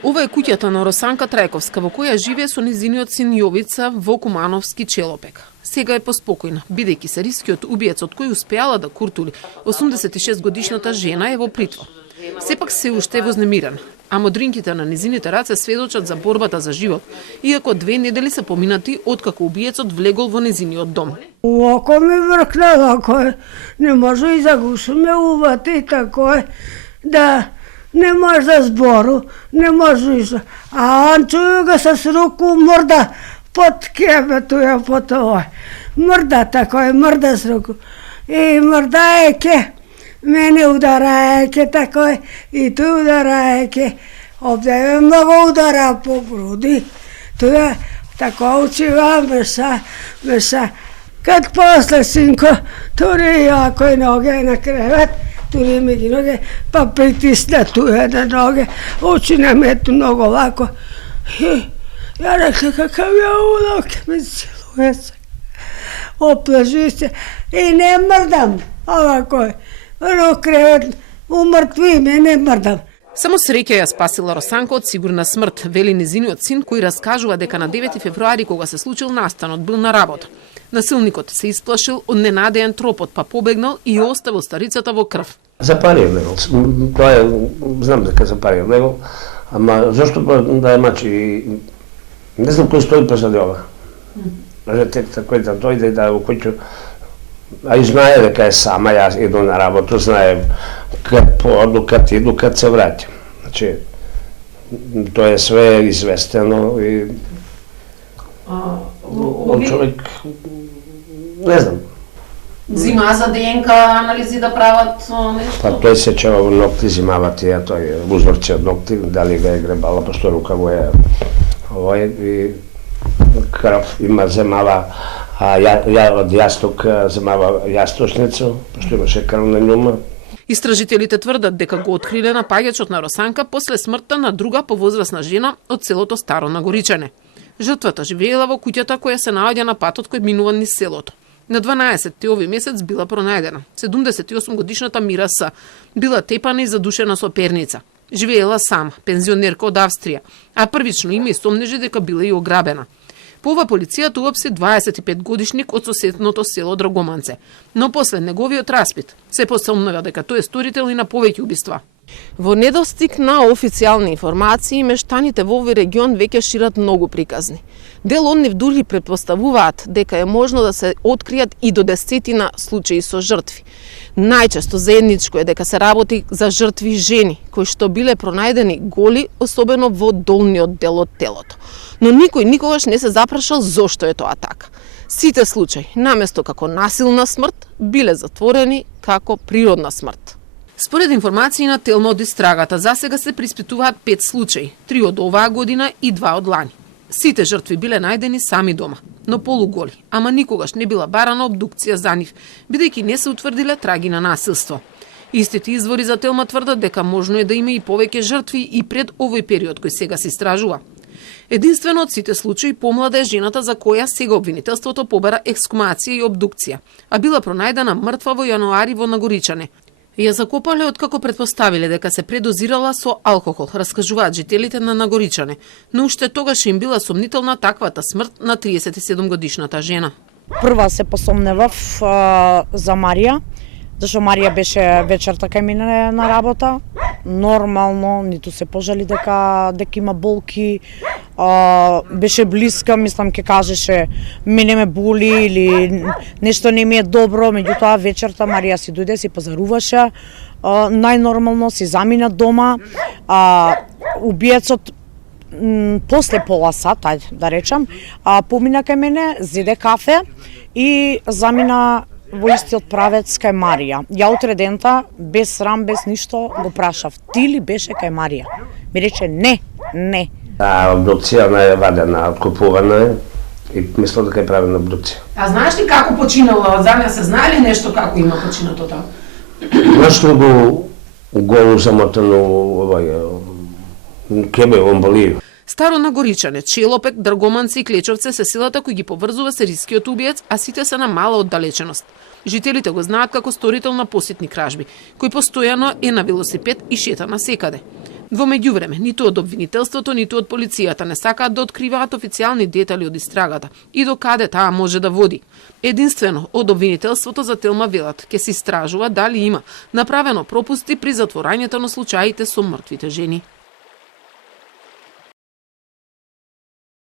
Ова е куќата на Росанка Трајковска, во која живее со незиниот син Јовица во Кумановски Челопек. Сега е поспокојна, бидејќи серискиот убиец од кој успеала да куртули 86 годишната жена е во притвор. Сепак се уште е вознемирен, а модринките на незините раце сведочат за борбата за живот, иако 2 недели се поминати откако убиецот влегол во незиниот дом. Око ми вркна, тако не може и загушу ме увати, тако да не може да збору, не може и а он чуju ga с руку мрда под кебето ја под ова. Мрда тако мрда с руку. И мрда ке, мене удара ке тако и ту удара ке. Овде много удара по груди. Тоа тако учива меса. Kad posle sinko, turi jako i noge na krevet, turi mi noge, pa pritisne tu jedne noge, oči nam je tu mnogo lako. I ja rekla kakav je ulog, me siluje se, opleži se i ne mrdam, ovako je, krevet, umrtvi me, ne mrdam. Само среќа ја спасила Росанка од сигурна смрт, вели незиниот син, кој раскажува дека на 9 февруари кога се случил настанот бил на работа. Насилникот се исплашил од ненадеен тропот, па побегнал и оставил старицата во крв. Запалил него. Тоа е, знам дека запалил него, ама зашто да ја мачи, не знам кој стои позади ова. Текта кој да дојде да во куќу, а и знае дека е сама, јас иду на работу, знае кад оду, кад иду, кад се враќам. Значи, тоа е све известено и човек, не знам. Зима за ДНК анализи да прават нешто? Па тој се чева во ногти, зимава тие, тој узорче од ногти, дали ga е гребала, пошто рука го е овој и крв има земава, а ја од јасток земава јасточница, пошто имаше крв на њума. Истражителите тврдат дека го откриле напаѓачот на Росанка после смртта на друга повозрасна жена од селото Старо Нагоричане. Жртвата живеела во куќата која се наоѓа на патот кој минува низ селото. На 12-ти овој месец била пронајдена. 78 годишната Мира С. Била тепана и задушена со перница. Живеела сам, пензионерка од Австрија, а првично има и сомнежи дека била и ограбена. По ова полицијата уапси 25 годишник од соседното село Драгоманце, но после неговиот распит се посомнува дека тој е сторител и на повеќе убиства. Во недостиг на официјални информации, мештаните во овој регион веќе шират многу приказни. Дел од нив дури претпоставуваат дека е можно да се откријат и до 10 случаи со жртви. Најчесто заедничко е дека се работи за жртви жени, кои што биле пронајдени голи, особено во долниот дел од телото. Но никој никогаш не се запрашал зошто е тоа така. Сите случаи, наместо како насилна смрт, биле затворени како природна смрт. Според информации на Телма од истрагата, засега се приспитуваат 5 случаи, 3 од оваа година и 2 од лани. Сите жртви биле најдени сами дома, но полуголи, ама никогаш не била барана обдукција за нив, бидејќи не се утврдиле траги на насилство. Истите извори за Телма тврдат дека можно е да има и повеќе жртви и пред овој период кој сега се истражува. Единствено од сите случаи помлада е жената за која сега обвинителството побара ексхумација и обдукција, а била пронајдена мртва во јануари во Нагоричане. Ја закопале откако претпоставиле дека се предозирала со алкохол, раскажуваат жителите на Нагоричане, но уште тогаш им била сомнителна таквата смрт на 37 годишната жена. Прва се посомневав за Марија, зашто Марија беше вечерта кај мене на работа, нормално, ниту се пожали дека има болки, беше блиска, мислам ке кажеше мене ме боли или нешто не ми е добро, меѓутоа вечерта Марија си дојде, си пазаруваше, најнормално си замина дома, убиецот после пола сат, ајде да речам, помина кај мене, зеде кафе и замина во истиот правец кај Марија. Ја утре дента, без срам, без ништо, го прашав, ти ли беше кај Марија? Ми рече, не. Обдукција не е вадена, откупувана и мислам дека е правена обдукција. А знаеш ли како починала? За неа се знае ли нешто како има починато тоа? Нашто го голу замотано кебе емболија. Старо Нагоричане, Челопек, Драгоманци и Клечовце се силата кој ги поврзува серискиот убиец, а сите се на мала оддалеченост. Жителите го знаат како сторител на посетни кражби, кој постојано е на велосипед и шета насекаде. Во меѓувреме, ниту од обвинителството, ниту од полицијата не сакаат да откриваат официјални детали од истрагата и до каде таа може да води. Единствено, од обвинителството за Телма велат ќе се истражува дали има направено пропусти при затворањето на случаите со мртвите жени.